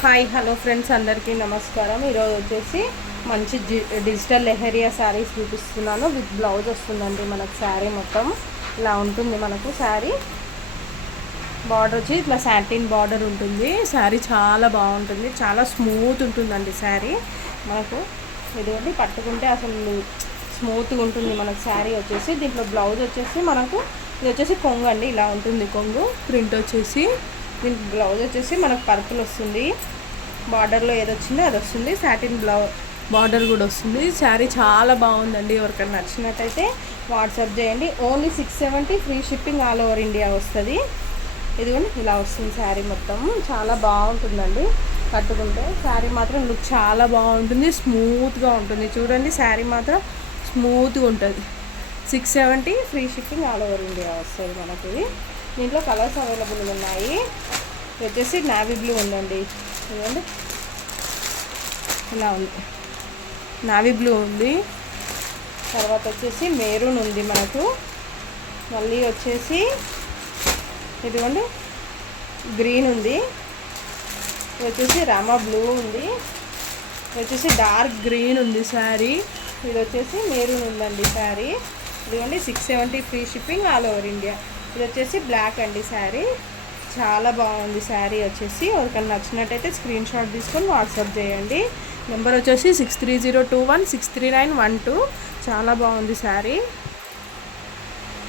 Hi hello friends, అందరికీ నమస్కారం. ఈరోజు వచ్చేసి మంచి డిజిటల్ లెహరియా శారీస్ చూపిస్తున్నాను. విత్ బ్లౌజ్ వస్తుందండి. మనకు శారీ మొత్తం ఇలా ఉంటుంది. మనకు శారీ బార్డర్ వచ్చి ఇట్లా సాటిన్ బార్డర్ ఉంటుంది. శారీ చాలా బాగుంటుంది, చాలా స్మూత్ ఉంటుందండి శారీ. మనకు ఇదిగోండి, పట్టుకుంటే అసలు స్మూత్గా ఉంటుంది మనకు శారీ వచ్చేసి. దీంట్లో బ్లౌజ్ వచ్చేసి మనకు ఇది వచ్చేసి కొంగు అండి, ఇలా ఉంటుంది కొంగు. ప్రింట్ వచ్చేసి దీనికి బ్లౌజ్ వచ్చేసి మనకు పర్పుల్ వస్తుంది. బార్డర్లో ఏది వచ్చిందో అది వస్తుంది. సాటిన్ బార్డర్ కూడా వస్తుంది. శారీ చాలా బాగుందండి. ఎవరికైనా నచ్చినట్టయితే వాట్సాప్ చేయండి. Only 670 free shipping all over India వస్తుంది. ఇదిగోండి, ఇలా వస్తుంది శారీ మొత్తం. చాలా బాగుంటుందండి కట్టుకుంటే. శారీ మాత్రం లుక్ చాలా బాగుంటుంది, స్మూత్గా ఉంటుంది. చూడండి, శారీ మాత్రం స్మూత్గా ఉంటుంది. 670 free shipping all over India వస్తుంది మనకి. దీంట్లో కలర్స్ అవైలబుల్గా ఉన్నాయి. ఇది వచ్చేసి నావీ బ్లూ ఉందండి. ఇదిగోండి, ఇలా ఉంది. నావీ బ్లూ ఉంది. తర్వాత వచ్చేసి మెరూన్ ఉంది మనకు. మళ్ళీ వచ్చేసి ఇదిగోండి గ్రీన్ ఉంది. ఇది వచ్చేసి రామా బ్లూ ఉంది. ఇది వచ్చేసి డార్క్ గ్రీన్ ఉంది శారీ. ఇది వచ్చేసి మెరూన్ ఉందండి శారీ. ఇదిగోండి 670 free shipping all over India. ఇది వచ్చేసి బ్లాక్ అండి శారీ. చాలా బాగుంది శారీ వచ్చేసి. ఎవరికైనా నచ్చినట్టయితే స్క్రీన్ షాట్ తీసుకొని వాట్సాప్ చేయండి. నెంబర్ వచ్చేసి 6302163912. చాలా బాగుంది శారీ.